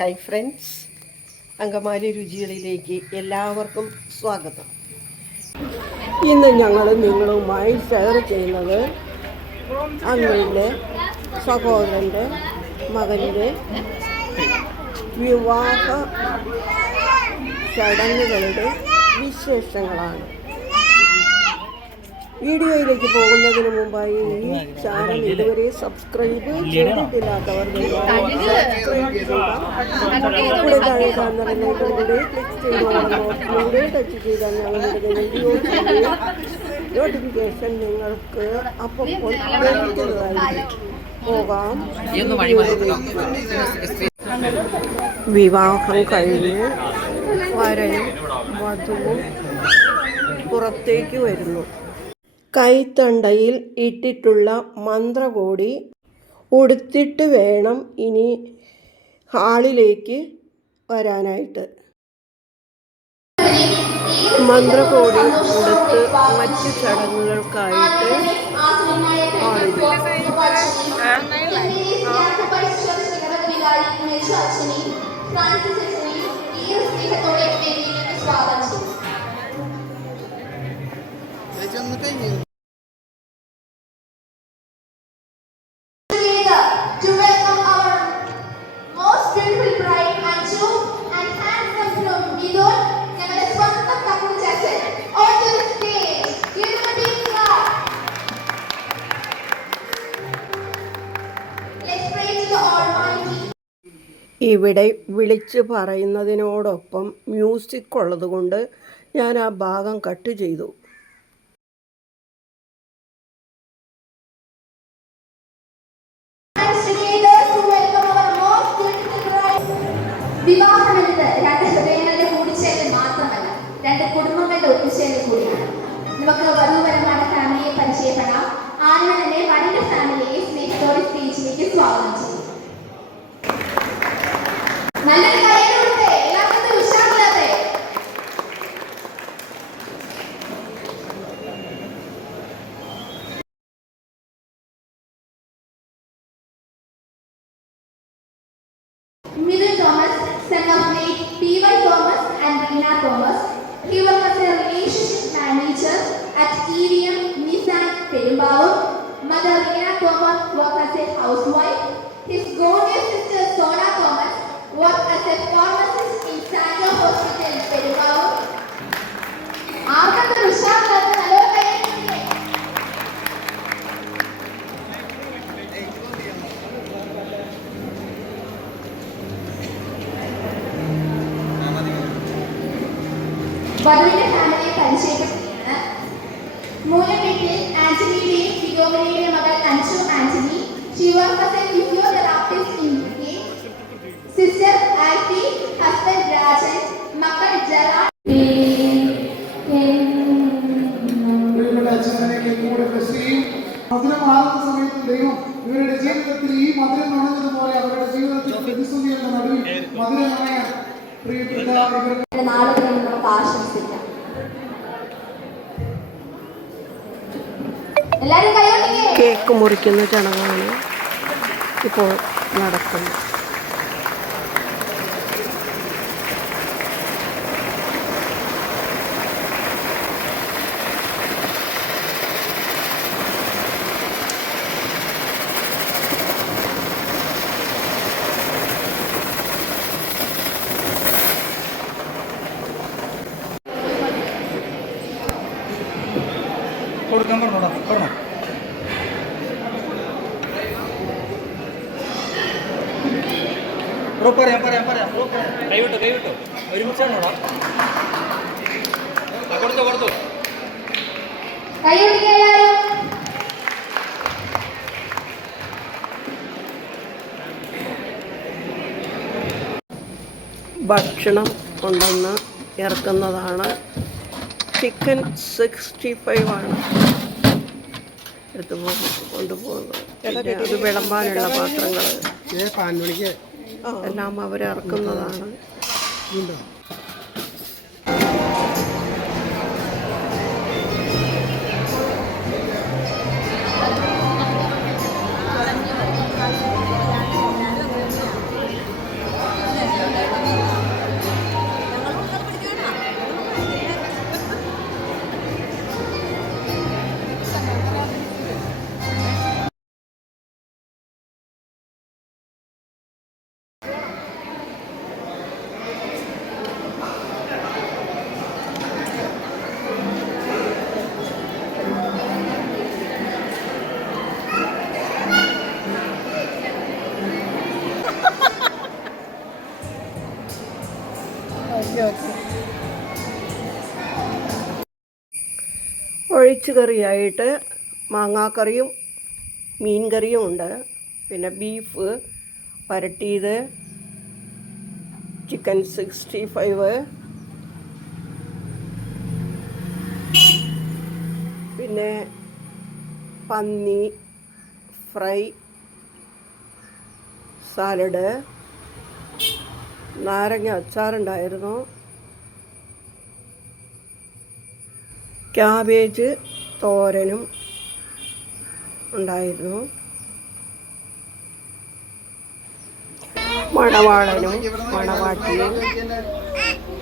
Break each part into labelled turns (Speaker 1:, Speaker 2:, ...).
Speaker 1: Hi friends Angamaly രുചികളിലേക്ക് എല്ലാവർക്കും സ്വാഗതം. ഇന്ന് ഞങ്ങൾ നിങ്ങളുമായി ഷെയർ ചെയ്യുന്നത് അങ്ങളുടെ സഹോദരന്റെ മകന്റെ വിവാഹ ചടങ്ങുകളുടെ വിശേഷങ്ങളാണ്. വീഡിയോയിലേക്ക് പോകുന്നതിന് മുമ്പായി ഈ ചാനൽ ഇതുവരെ സബ്സ്ക്രൈബ് ചെയ്തിട്ടില്ലാത്തവർ കൂടെ താഴെ കാണുന്ന ബെല്ലൈക്കണിലൂടെ ക്ലിക്ക് ചെയ്തുകൊണ്ട് ടച്ച് ചെയ്താൽ ഞങ്ങളുടെ വീഡിയോസിന്റെ നോട്ടിഫിക്കേഷൻ നിങ്ങൾക്ക് അപ്പോൾ ലഭിക്കുന്നതായിരിക്കും പോകാം വിവാഹം കഴിഞ്ഞ് വരയും വധുവും പുറത്തേക്ക് വരുന്നു കൈത്തണ്ടയിൽ ഇട്ടിട്ടുള്ള മന്ത്രകോടി ഉടുത്തിട്ട് വേണം ഇനി ഹാളിലേക്ക് വരാനായിട്ട്. മന്ത്രകോടി ഉടുത്ത് മറ്റ് ചടങ്ങുകൾക്കായിട്ട്
Speaker 2: our most пойдем на камин.
Speaker 1: ഇവിടെ വിളിച്ച് പറയുന്നതിനോടൊപ്പം മ്യൂസിക് ഉള്ളതുകൊണ്ട് ഞാൻ ആ ഭാഗം കട്ട് ചെയ്തു.
Speaker 2: വിവാഹം എന്നത് രണ്ട് ഹൃദയങ്ങളുടെ കൂടിച്ചേരൽ മാത്രമല്ല രണ്ട് കുടുംബങ്ങളുടെ ഒത്തുചേരൽ കൂടിയാണ്. നമുക്ക് വധുവരന്മാരുടെ ഫാമിലിയെ പരിചയപ്പെടാം. ആദ്യം തന്നെ വരന്റെ ഫാമിലിയെ സ്നേഹത്തോടെ സ്റ്റേജിലേക്ക് സ്വാഗതം ചെയ്യും. And Rina Thomas. He was as a relationship manager at EVM Nissan Perumbavoor. Mother Rina Thomas worked as a housewife. His golden sister Sona Thomas worked as a pharmacist in Sandra Hospital, Perumbavoor. വധുവിന്റെ ഫാമിലിയെ പരിചയപ്പെടുത്തുകയാണ് മൂലവീട്ടിൽ ആന്റണിയുടെയും ഫിലോമിനയുടെയും മകൾ Anju Antony. Sister Alphy husband Rajan മക്കൾ
Speaker 3: കൂടെ ക്രിസ്റ്റിയും മധുരമാകുന്ന സമയത്ത് ദൈവം ഇവരുടെ ജീവിതത്തിൽ ഈ മധുരം നുണഞ്ഞതുപോലെ അവരുടെ ജീവിതത്തിൽ പ്രതിസന്ധിയുടെ നടുവിൽ മധുരം
Speaker 2: നമുക്ക് ആശംസിക്കാം.
Speaker 1: കേക്ക് മുറിക്കുന്ന ചടങ്ങാണ് ഇപ്പോൾ നടക്കുന്നത്.
Speaker 4: കൊടുക്കാൻ പറഞ്ഞോടാ പറഞ്ഞോ. ബ്രോ പറയാം പറയാം പറയാം. ബ്രോ പറയാം.
Speaker 5: കൈവിട്ടു കൈവിട്ടു. ഒരുമിച്ചാണോടാ കൊടുത്തു കൊടുത്തു.
Speaker 1: ഭക്ഷണം കൊണ്ടുവന്ന് ഇറക്കുന്നതാണ് ചിക്കൻ സിക്സ്റ്റി ഫൈവ് ആണ്. എടുത്ത് പോകും കൊണ്ടുപോകുന്നത് അത് വിളമ്പാനുള്ള പാത്രങ്ങൾ എല്ലാം അവരിറക്കുന്നതാണ് ഒഴിച്ചു കറിയായിട്ട് മാങ്ങാക്കറിയും മീൻ കറിയും ഉണ്ട്. പിന്നെ ബീഫ് വരട്ടിയത് ചിക്കൻ സിക്സ്റ്റി ഫൈവ് പിന്നെ പന്നി ഫ്രൈ സാലഡ് നാരങ്ങ അച്ചാറുണ്ടായിരുന്നു. ക്യാബേജ് തോരനും ഉണ്ടായിരുന്നു. മണവാളനും മണവാട്ടിയും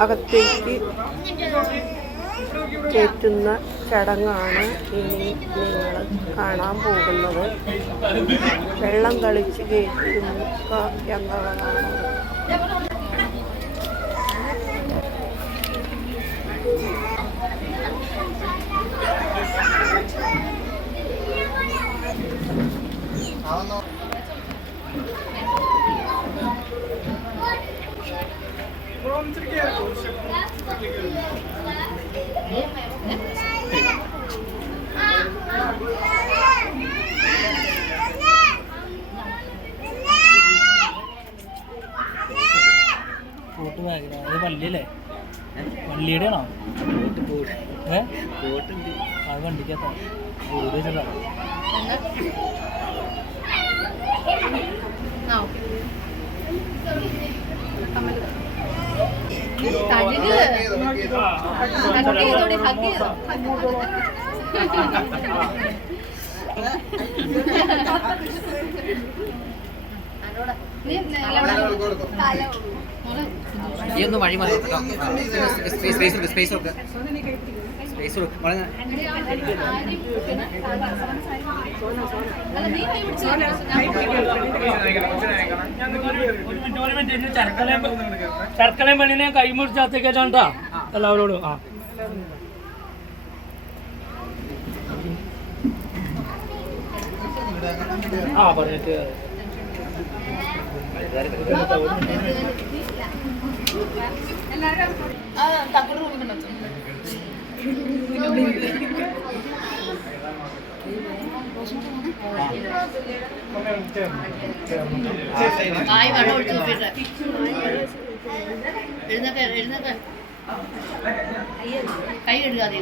Speaker 1: അകത്തേക്ക് കയറ്റുന്ന ചടങ്ങാണ് ഇനി നിങ്ങൾ കാണാൻ പോകുന്നത്. വെള്ളം കളിച്ച് കയറ്റുക എന്നുള്ളതാണ്
Speaker 5: കോട്ട് ബാഗ് അത് പള്ളിയല്ലേ വള്ളിയുടെ ആണോ ഏ അത് വണ്ടിക്കകത്താ. ഊര് വെച്ചതാ
Speaker 6: ഈ ഒന്ന് വഴി മാറി സ്പേസ് സ്പേസ് കൊടുക്ക്
Speaker 5: ചർക്കലയും പെണ്ണിനെ കൈമുറിച്ചാത്തേക്കാണ്ടാ എല്ലാവരോടും ആ ആ പറഞ്ഞിട്ട്
Speaker 7: ആയി വെള്ളം ഒഴിച്ച് നോക്കിയിട്ട് എഴുന്നേക്ക എഴുന്നേക്ക കൈ കഴുകാതെ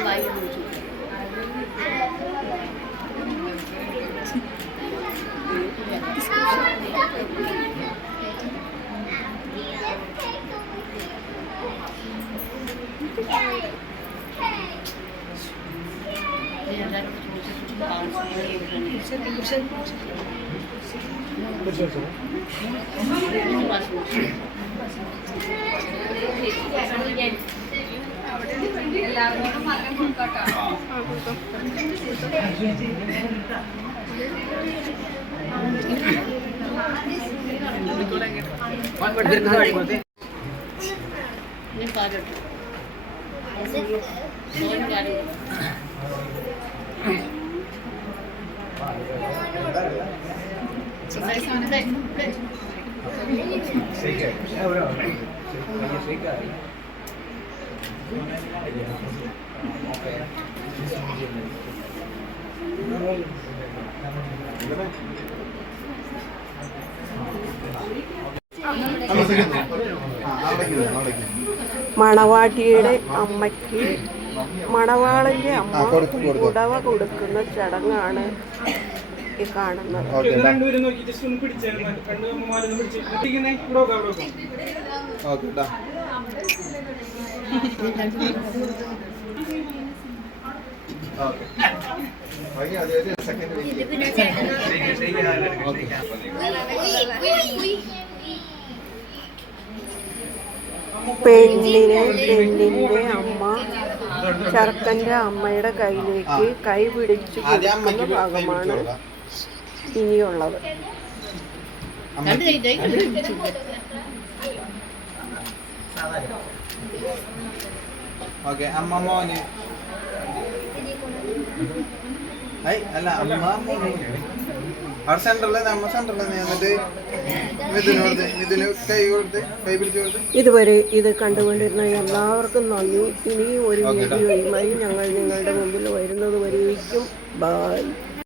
Speaker 7: വായി വെള്ളം ഒഴിച്ചു എല്ലാവരും
Speaker 6: വഴി കൊടുത്ത്
Speaker 7: നീ പാലിട്ടു മോൻ പാൽ
Speaker 1: മണവാട്ടിയുടെ അമ്മയ്ക്ക് മണവാളന്റെ അമ്മ ഉടവ കൊടുക്കുന്ന ചടങ്ങാണ് ഈ കാണുന്നത്. പെണ്ണിനെ പെണ്ണിന്റെ അമ്മ ചെറുക്കന്റെ അമ്മയുടെ കയ്യിലേക്ക് കൈ പിടിച്ചു കൊടുക്കുന്ന
Speaker 8: അമ്മയ്ക്ക് കൈ
Speaker 1: ഭാഗമാണ് ഇനിയുള്ളത്.
Speaker 7: അമ്മമോനെ
Speaker 8: ഓക്കെ അമ്മ മോന്. അല്ല അമ്മ മോന്. അവിടെ സെന്ററിൽ നമ്മ സെന്ററിൽ നീ എന്നിട്ട് മിഥുന് കൈ കൊടുത്ത് കൈ പിടിച്ചു കൊടുത്ത്.
Speaker 1: ഇതുവരെ ഇത് കണ്ടുകൊണ്ടിരുന്ന എല്ലാവർക്കും നന്ദി. ഇനിയും ഒരു വീഡിയോയുമായി ഞങ്ങൾ നിങ്ങളുടെ മുമ്പിൽ വരുന്നത് വരേക്കും ബൈ